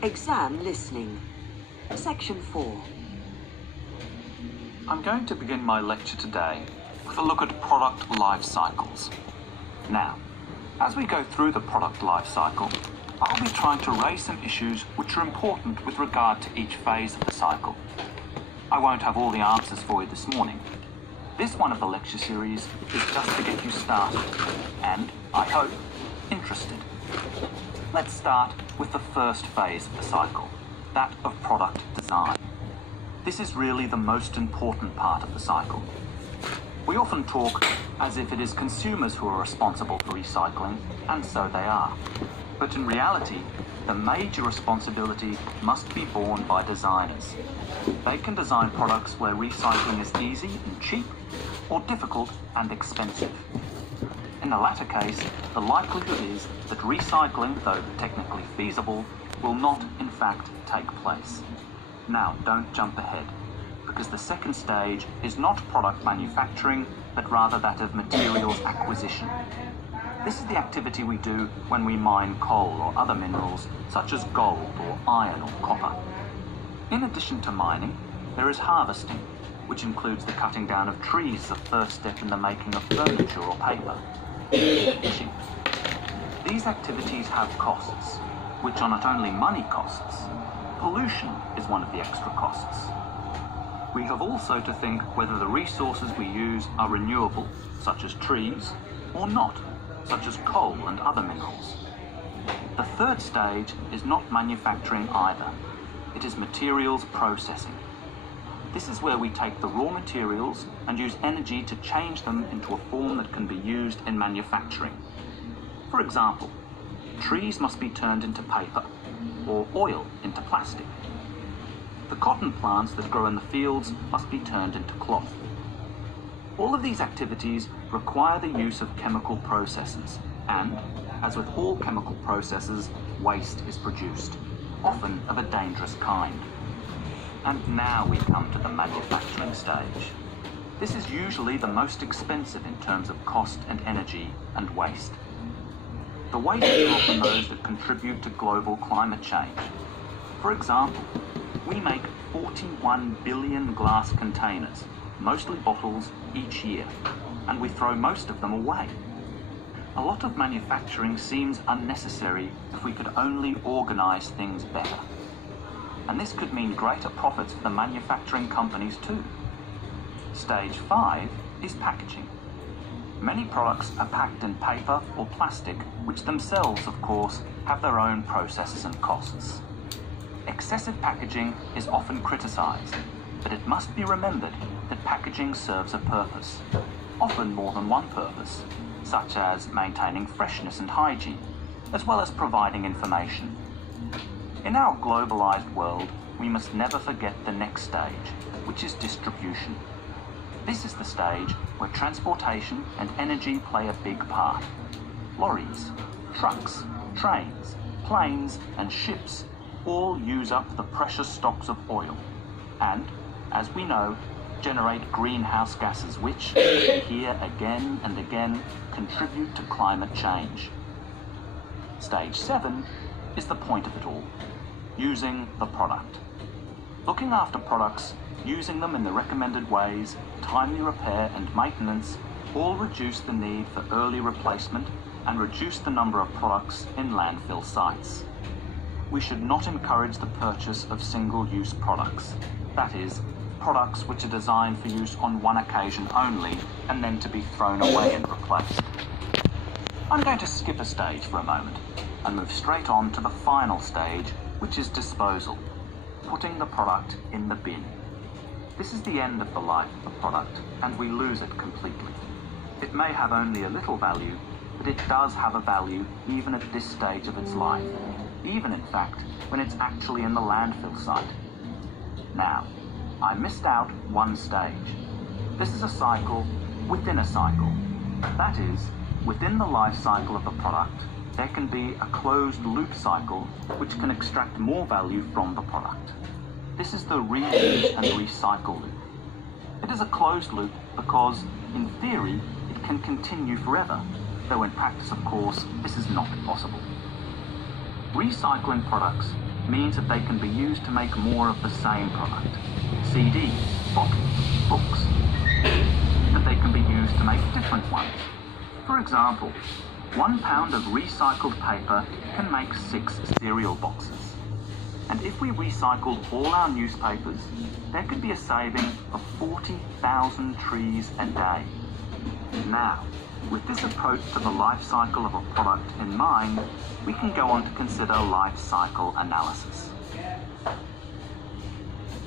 Exam listening. Section 4. I'm going to begin my lecture today with a look at product life cycles. Now, as we go through the product life cycle, I'll be trying to raise some issues which are important with regard to each phase of the cycle. I won't have all the answers for you this morning. This one of the lecture series is just to get you started and, I hope, interested. Let's start with the first phase of the cycle, that of product design. This is really the most important part of the cycle. We often talk as if it is consumers who are responsible for recycling, and so they are. But in reality, the major responsibility must be borne by designers. They can design products where recycling is easy and cheap, or difficult and expensive. In the latter case, the likelihood is that recycling, though technically feasible, will not in fact take place. Now, don't jump ahead, because the second stage is not product manufacturing, but rather that of materials acquisition. This is the activity we do when we mine coal or other minerals, such as gold or iron or copper. In addition to mining, there is harvesting, which includes the cutting down of trees as a first step in the making of furniture or paper. Fishing. These activities have costs, which are not only money costs. Pollution is one of the extra costs. We have also to think whether the resources we use are renewable, such as trees, or not, such as coal and other minerals. The third stage is not manufacturing either. It is materials processing. This is where we take the raw materials and use energy to change them into a form that can be used in manufacturing. For example, trees must be turned into paper, or oil into plastic. The cotton plants that grow in the fields must be turned into cloth. All of these activities require the use of chemical processes, and, as with all chemical processes, waste is produced, often of a dangerous kind. And now we come to the manufacturing stage. This is usually the most expensive in terms of cost and energy and waste. The waste are often those that contribute to global climate change. For example, we make 41 billion glass containers, mostly bottles, each year, and we throw most of them away. A lot of manufacturing seems unnecessary if we could only organize things better. And this could mean greater profits for the manufacturing companies too. Stage 5 is packaging. Many products are packed in paper or plastic, which themselves, of course, have their own processes and costs. Excessive packaging is often criticized, but it must be remembered that packaging serves a purpose, often more than one purpose, such as maintaining freshness and hygiene, as well as providing information. In our globalized world, we must never forget the next stage, which is distribution. This is the stage where transportation and energy play a big part. Lorries, trucks, trains, planes, and ships all use up the precious stocks of oil and, as we know, generate greenhouse gases which, here again and again, contribute to climate change. Stage 7 is the point of it all, using the product. Looking after products, using them in the recommended ways, timely repair and maintenance all reduce the need for early replacement and reduce the number of products in landfill sites. We should not encourage the purchase of single-use products, that is, products which are designed for use on one occasion only and then to be thrown away and replaced. I'm going to skip a stage for a moment and move straight on to the final stage, which is disposal, putting the product in the bin. This is the end of the life of the product, and we lose it completely. It may have only a little value, but it does have a value even at this stage of its life, even in fact when it's actually in the landfill site. Now, I missed out one stage. This is a cycle within a cycle. That is, within the life cycle of the product, there can be a closed loop cycle which can extract more value from the product. This is the reuse and recycle loop. It is a closed loop because, in theory, it can continue forever, though in practice, of course, this is not possible. Recycling products means that they can be used to make more of the same product. CDs, bottles, books. That they can be used to make different ones. For example, 1 pound of recycled paper can make 6 cereal boxes. And if we recycled all our newspapers, there could be a saving of 40,000 trees a day. Now, with this approach to the life cycle of a product in mind, we can go on to consider life cycle analysis.